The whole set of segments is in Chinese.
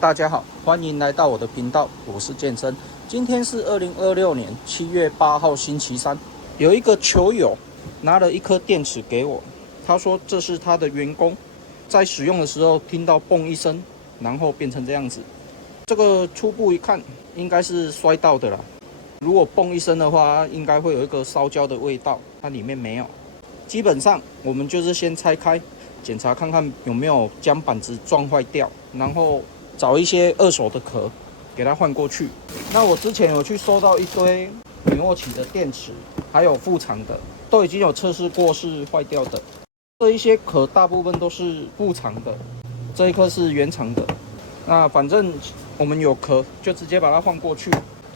大家好，歡迎來到我的頻道，我是健身。今天是2026年7月8號星期三，有一個球友拿了一顆電池給我，他說這是他的員工在使用的時候聽到嘣一聲，然後變成這樣子。這個初步一看應該是摔到的啦，如果嘣一聲的話，應該會有一個燒焦的味道，它裡面沒有。基本上我們就是先拆開檢查看看有沒有將板子撞壞掉，然後找一些二手的殼給它換過去。那我之前有去收到一堆米沃奇的電池，還有副廠的，都已經有測試過是壞掉的。這一些殼大部分都是副廠的，這一顆是原廠的。那反正我們有殼就直接把它換過去。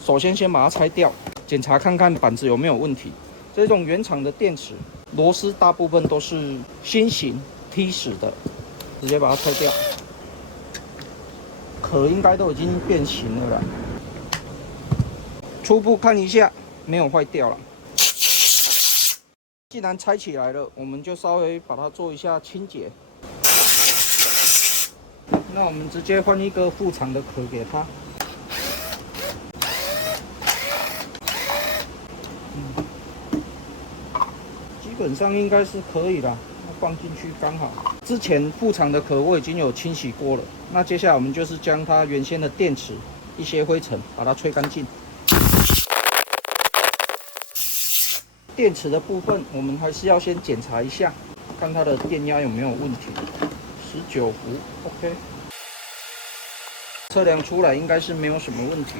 首先把它拆掉，檢查看看板子有沒有問題。這種原廠的電池螺絲大部分都是新型踢死的，直接把它拆掉。殼應該都已經變形了啦，初步看一下沒有壞掉了。既然拆起來了，我們就稍微把它做一下清潔。那我們直接換一個副廠的殼給它。基本上應該是可以啦，放進去剛好。之前副廠的殼我已經有清洗過了，那接下來我們就是將它原先的電池一些灰塵把它吹乾淨。電池的部分我們還是要先檢查一下，看它的電壓有沒有問題。19伏 ，OK。測量出來應該是沒有什麼問題，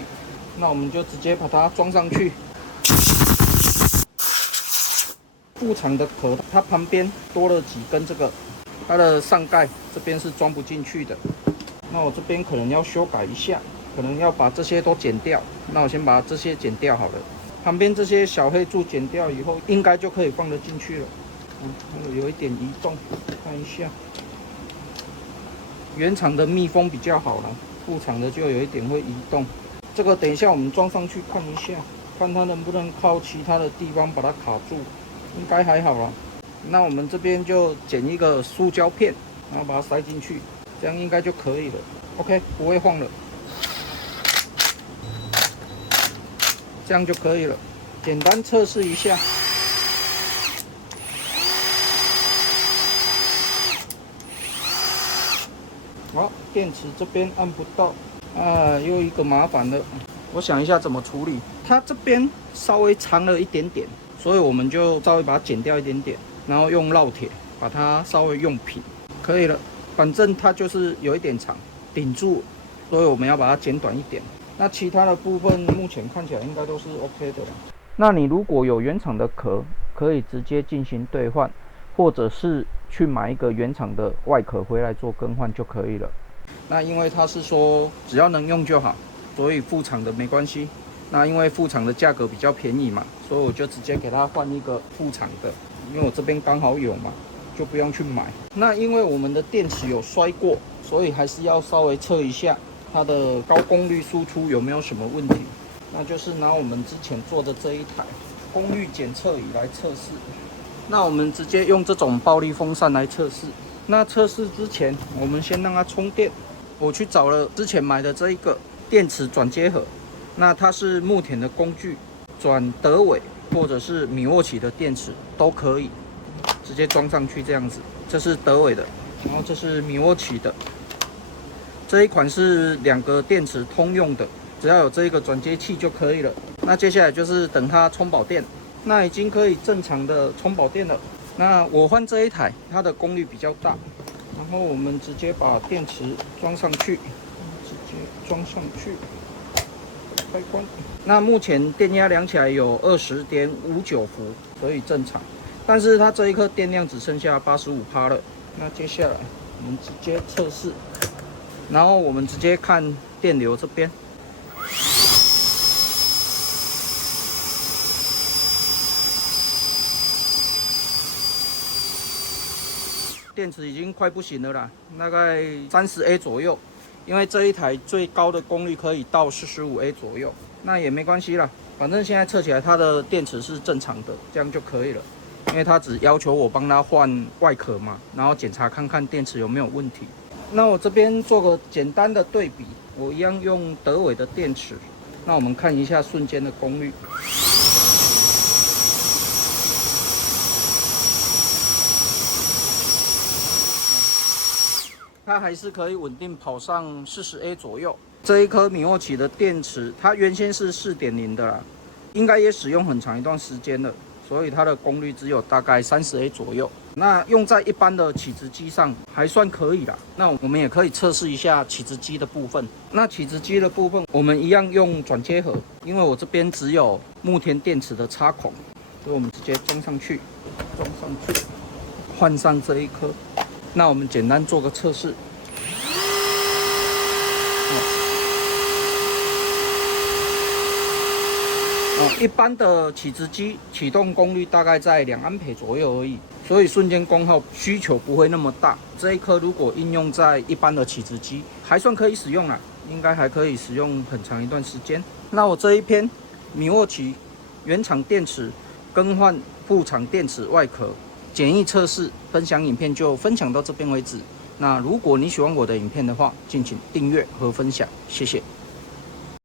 那我們就直接把它裝上去。副廠的殼，它旁邊多了幾根這個，它的上蓋這邊是裝不進去的。那我這邊可能要修改一下，可能要把這些都剪掉。那我先把這些剪掉好了，旁邊這些小黑柱剪掉以後，應該就可以放得進去了。有一點移動，看一下。原廠的密封比較好了，副廠的就有一點會移動。這個等一下我們裝上去看一下，看它能不能靠其他的地方把它卡住。應該還好啦，那我們這邊就剪一個塑膠片，然後把它塞進去，這樣應該就可以了。OK， 不會晃了，這樣就可以了。簡單測試一下。好，電池這邊按不到，又一個麻煩了。我想一下怎麼處理，它這邊稍微長了一點點。所以我們就稍微把它剪掉一點點，然後用烙鐵把它稍微用平，可以了。反正它就是有一點長，頂住，所以我們要把它剪短一點。那其他的部分目前看起來應該都是 OK 的了。那你如果有原廠的殼，可以直接進行兌換，或者是去買一個原廠的外殼回來做更換就可以了。那因為它是說只要能用就好，所以副廠的沒關係。那因為副廠的價格比較便宜嘛，所以我就直接給他換一個副廠的，因為我這邊剛好有嘛，就不用去買。那因為我們的電池有摔過，所以還是要稍微測一下它的高功率輸出有沒有什麼問題。那就是拿我們之前做的這一台功率檢測儀來測試。那我們直接用這種暴力風扇來測試。那測試之前，我們先讓它充電。我去找了之前買的這一個電池轉接盒。那它是木田的工具，轉德偉或者是米沃奇的電池都可以，直接裝上去這樣子。這是德偉的，然後這是米沃奇的。這一款是2個電池通用的，只要有這一個轉接器就可以了。那接下來就是等它充飽電，那已經可以正常的充飽電了。那我換這一台，它的功率比較大，然後我們直接把電池裝上去，直接裝上去。開關。那目前電壓量起來有20.59伏，所以正常。但是它這一顆電量只剩下85%了。那接下來我們直接測試，然後我們直接看電流這邊。電池已經快不行了啦，大概30A 左右。因為這一台最高的功率可以到45A 左右，那也沒關係啦，反正現在測起來它的電池是正常的，這樣就可以了。因為它只要求我幫它換外殼嘛，然後檢查看看電池有沒有問題。那我這邊做個簡單的對比，我一樣用德偉的電池。那我們看一下瞬間的功率。它還是可以穩定跑上40A 左右。這一顆米沃奇的電池，它原先是4.0的啦，應該也使用很長一段時間了，所以它的功率只有大概30A 左右。那用在一般的起子機上還算可以啦。那我們也可以測試一下起子機的部分。那起子機的部分，我們一樣用轉接盒，因為我這邊只有木田電池的插孔，所以我們直接裝上去，換上這一顆。那我們簡單做個測試。一般的起子機啟動功率大概在2安培左右而已，所以瞬間功耗需求不會那麼大。這一顆如果應用在一般的起子機，還算可以使用啦，應該還可以使用很長一段時間。那我這一篇米沃奇原廠電池更換副廠電池外殼簡易測試分享影片就分享到這邊為止。那如果你喜歡我的影片的話，敬請訂閱和分享，謝謝。